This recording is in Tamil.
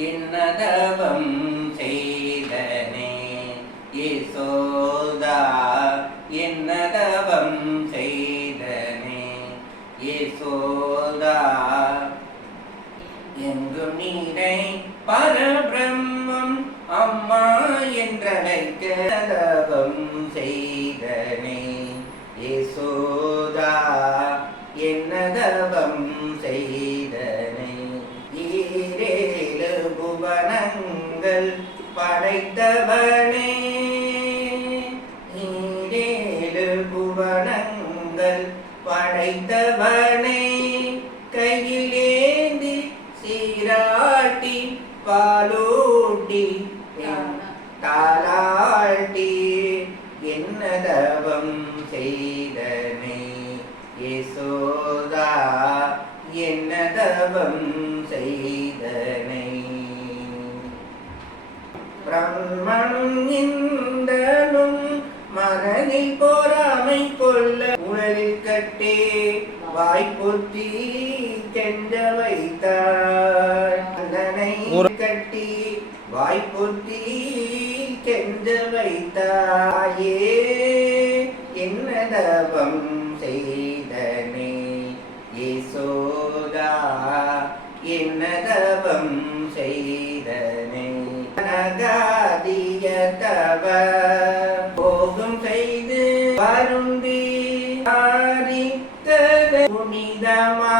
என்னதவம் செய்தனே யசோதா என்னதவம் செய்தனே யசோதா எங்கும் நீரை பரபிரம்மம் அம்மா என்றழைக்க தவம் செய்தனே யசோதா என்னதவம் செய்தனே ஈரேழு புவனங்கள் படைத்தவனே ஈரேழு புவனங்கள் படைத்தவனே கையில் ஏந்தி சீராட்டி பாலூட்டி தாலாட்டி என்னதவம் செய்தனே யசோதா என்னதவம் செய்தனை பிரம்மனும் இந்தனும் மனதில் பொறாமை கொள்ள உடலில் கட்டே வாய்ப்புத்தி சென்ற வைத்தார் அதனை கட்டி வாய்ப்புத்தி சென்ற வைத்தாயே என்னதவம் செய்தனே யசோதா என்னதவம் செய்தனே நகாதியதவ போகும் செய்து வருந்தி புனிதமா